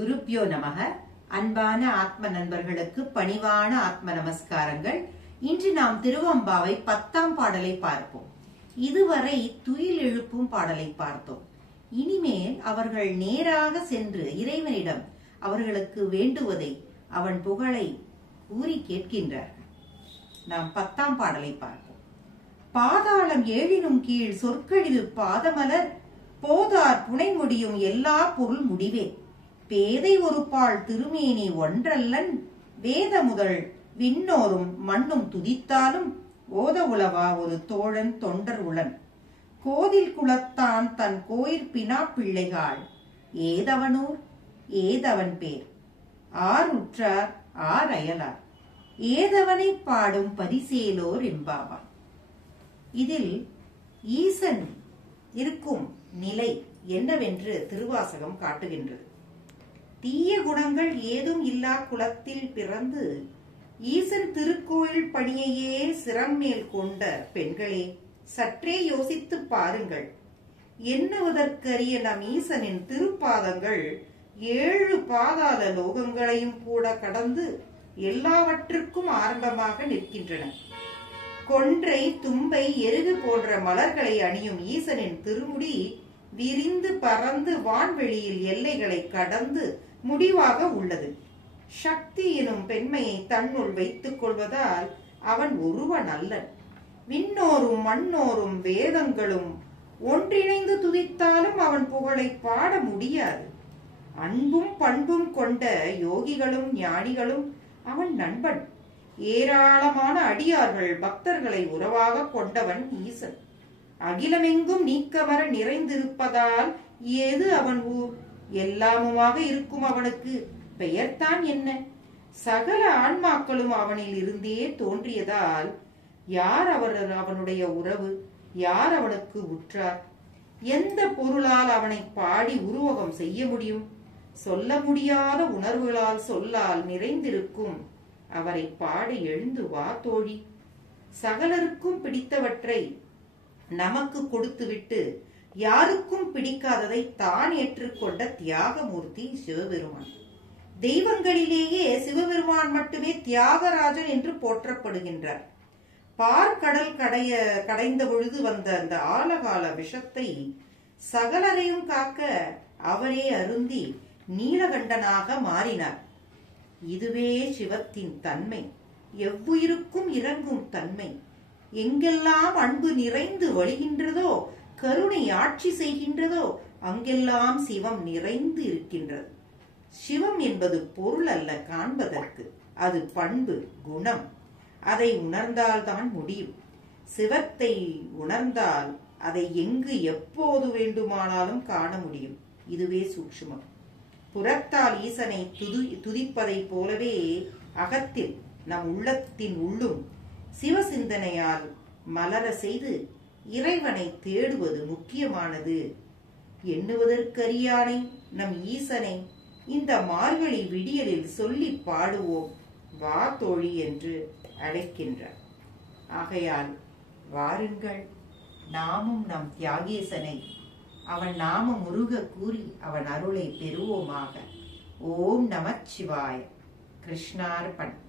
குருப்யோ நமக. அன்பான ஆத்ம நண்பர்களுக்கு பணிவான ஆத்ம நமஸ்காரங்கள். இன்று நாம் திருவம்பாவை 10ஆம் பாடலை பார்ப்போம். இதுவரை துயில் எழுப்பும் பாடலை பார்த்தோம். இனிமேல் அவர்கள் நேராக சென்று இறைவனிடம் அவர்களுக்கு வேண்டுவதை, அவன் புகழை கூறி கேட்கின்றார்கள். நாம் 10ஆம் பாடலை பார்ப்போம். பாதாளம் ஏழினும் கீழ் சொற்கழிவு பாதமலர் போதார் புனை முடியும் எல்லா பொருள் முடிவே பேதை ஒரு பால் திருமேனி ஒன்றல்லன் வேத முதல் விண்ணோரும் மண்ணும் துதித்தாலும் ஓத உளவா ஒரு தோழன் தொண்டர் உளன் கோதில் குலத்தான் தன் கோயிற் பினா பிள்ளைகாள் ஏதவனூர் ஏதவன் பேர் ஆர் உற்றார் ஆர் அயலார் ஏதவனை பாடும் பரிசேலோர் என்பாவார். இதில் ஈசன் இருக்கும் நிலை என்னவென்று திருவாசகம் காட்டுகின்றது. தீய குணங்கள் ஏதும் இல்லா குலத்தில் பிறந்து ஈசன் திருக்கோயில் பணியையே சிரமேல் கொண்ட பெண்களே, சற்றே யோசித்து பாருங்கள். எண்ணுவதற்கரிய நம் ஈசனின் திருப்பாதங்கள் 7 பாதாள லோகங்களையும் கூட கடந்து எல்லாவற்றுக்கும் ஆரம்பமாக நிற்கின்றன. கொன்றை, தும்பை, எருகு போன்ற மலர்களை அணியும் ஈசனின் திருமுடி விரிந்து பறந்து வான்வெளியில் எல்லைகளை கடந்து முடிவாக உள்ளது. சக்தி எனும் பெண்மையை தன்னுள் வைத்துக் கொள்வதால் அவன் ஒருவன் அல்லன். விண்ணோரும் மண்ணோரும் வேதங்களும் ஒன்றிணைந்து துதித்தாலும் அவன் புகழை பாட முடியாது. அன்பும் பண்பும் கொண்ட யோகிகளும் ஞானிகளும் அவன் நண்பன். ஏராளமான அடியார்கள் பக்தர்களை உறவாக கொண்டவன் ஈசன். அகிலமெங்கும் நீக்கமர நிறைந்திருப்பதால் ஏது அவன் ஊர்? எல்லாமுமாக இருக்கும் அவனுக்கு பெயர்தான் என்ன? சகல ஆன்மாக்களும் அவனில் இருந்தே தோன்றியதால் யார் அவனுடைய உறவு? யார் அவனுக்கு உற்றார்? எந்த பொருளால் அவனை பாடி உருவகம் செய்ய முடியும்? சொல்ல முடியாத உணர்வுகளால் சொல்லால் நிறைந்திருக்கும் அவரை பாடி எழுந்து வா தோழி. சகலருக்கும் பிடித்தவற்றை நமக்கு கொடுத்துவிட்டு யாருக்கும் பிடிக்காததை தான் ஏற்றுக்கொண்ட தியாகமூர்த்தி சிவபெருமான். தெய்வங்களிலேயே சிவபெருமான் மட்டுமே தியாகராஜன் என்று போற்றப்படுகின்றார். பார்க்கடல் கடைந்த பொழுது வந்த அந்த ஆலகால விஷத்தை சகலரையும் காக்க அவரே அருந்தி நீலகண்டனாக மாறினார். இதுவே சிவத்தின் தன்மை, எவ்வுயிருக்கும் இறங்கும் தன்மை. எங்கெல்லாம் அன்பு நிறைந்து வழிகின்றதோ, கருணை ஆட்சி செய்கின்றதோ, அங்கெல்லாம் சிவம் நிறைந்து இருக்கின்றது. சிவம் என்பது பொருள் அல்ல காண்பதற்கு, அது பண்பு, குணம். அதை உணர்ந்தால்தான் முடியும். சிவத்தை உணர்ந்தால் அதை எங்கு எப்போது வேண்டுமானாலும் காண முடியும். இதுவே சூட்சுமம். புறத்தால் ஈசனை துதிப்பதை போலவே அகத்தில் நம் உள்ளத்தின் உள்ளும் சிவசிந்தனையால் மலர செய்து இறைவனை தேடுவது முக்கியமானது. எண்ணுவதற்கரியானை நம் ஈசனை இந்த மார்கழி விடியலில் சொல்லி பாடுவோம் வா தோழி என்று அழைக்கின்றார். ஆகையால் வாருங்கள், நாமும் நம் தியாகேசனை அவன் நாமம் முருக கூறி அவன் அருளை பெறுவோமாக. ஓம் நமச்சிவாய. கிருஷ்ணார்பணம்.